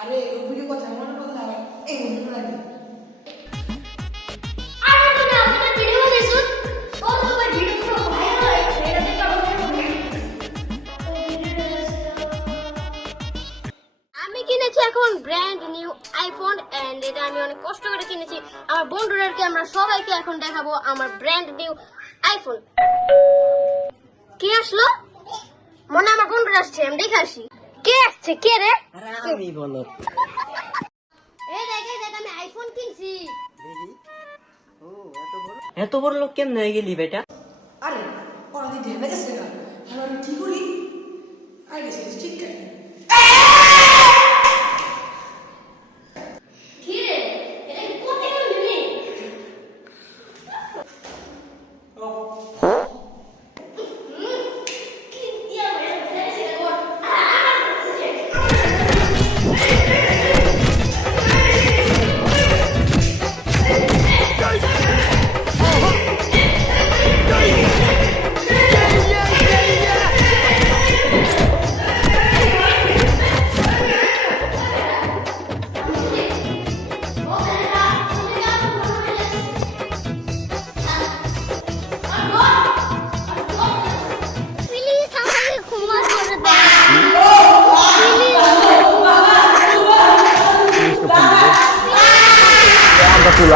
আরে ওই ভিডিও কথা মনে করলে আমার এই মনে লাগে এখন ব্র্যান্ড নিউ আইফোন এন্ড এটা আমি অনেক কষ্ট করে কিনেছি। আমার বন্ধুদেরকে আমরা সবাইকে এখন দেখাবো আমার ব্র্যান্ড নিউ আইফোন। কে আসলো? মনে আমার বন্ধুরা আসছে, আমি দেখে আসি। কে আসছে? কে রে? আরে আমি বলো। এই দেখ আমি আইফোন কিনছি। ও এত বড় লোক কেমনে হয়ে গেলি বেটা? আরে ওরা দিতে মেজাজ না তাহলে আমি কি করি আগে সে ঠিক করে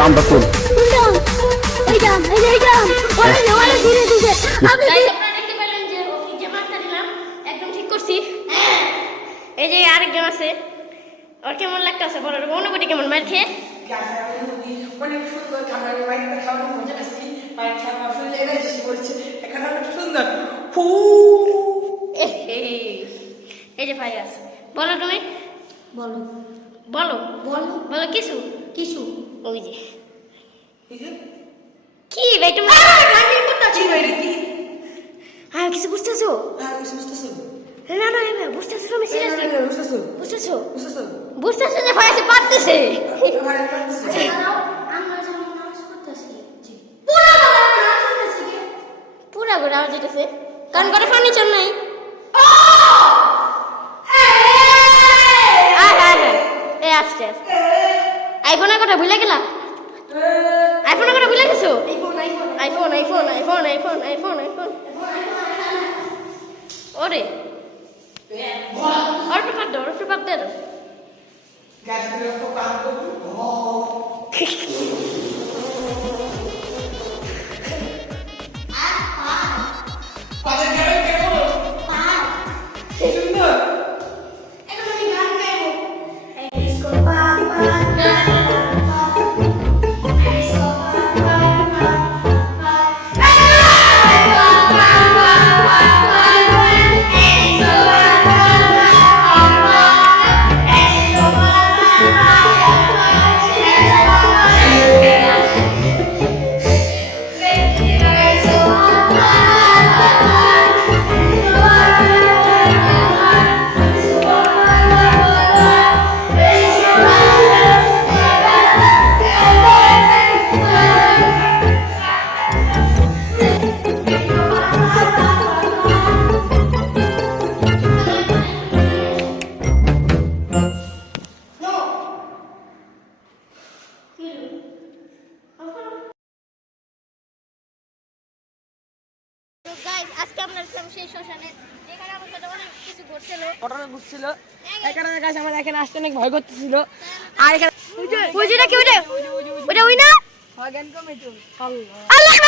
Ambatul. এই যে আরেকজন আছে, ওর কেমন লাগতেছে বলো? অনুভূতি কেমন মার খেয়ে? অনেক সুন্দর খাবার বাইকটা খাওয়ানো মজা আসছি বাইক খাওয়া শুনলে এনার্জি করছে এখানে অনেক সুন্দর ফু এই যে ভাই আছে, বলো তুমি বলো বলো বলো বলো কিছু কিছু ওই যে এই যে কি ভাই তুমি আমি করতেছি বাইরে কি হ্যাঁ কিছু বুঝতেছো? বুঝতেছো না না না বুঝতেছো তুমি সিরিয়াসলি বুঝতেছো বুঝতেছো বুঝতেছো বুঝতেছো যে ভাই এসে পারতেছে ভাই পারতেছে আমরা যেমন নাচ করতেছি পুরা করে আওয়াজ দিতেছে কারণ করে ফার্নিচার নাই। এই আসছে আইফোনের কথা ভুলে গেলা? আইফোনের কথা ভুলে গেছো? IPhone iPhone iPhone iPhone iPhone iPhone ওরে অল্প পাত দাও অল্প পাত দাও গাছগুলো তো কাম করবে পাদের গায়ে কেমন সুন্দর এখন আমি গান গাইবো ডিস্কো আজকে আমরা সেই শ্মশানে যেখানে আমার সাথে অনেক কিছু ঘটছিল ঘটনা ঘটছিল এখানে গাছ আমার এখানে আসতে অনেক ভয় করতেছিল আর এখানে ওইটা কি ওইটা ওইটা ওই না জ্ঞান কমে তো আল্লাহ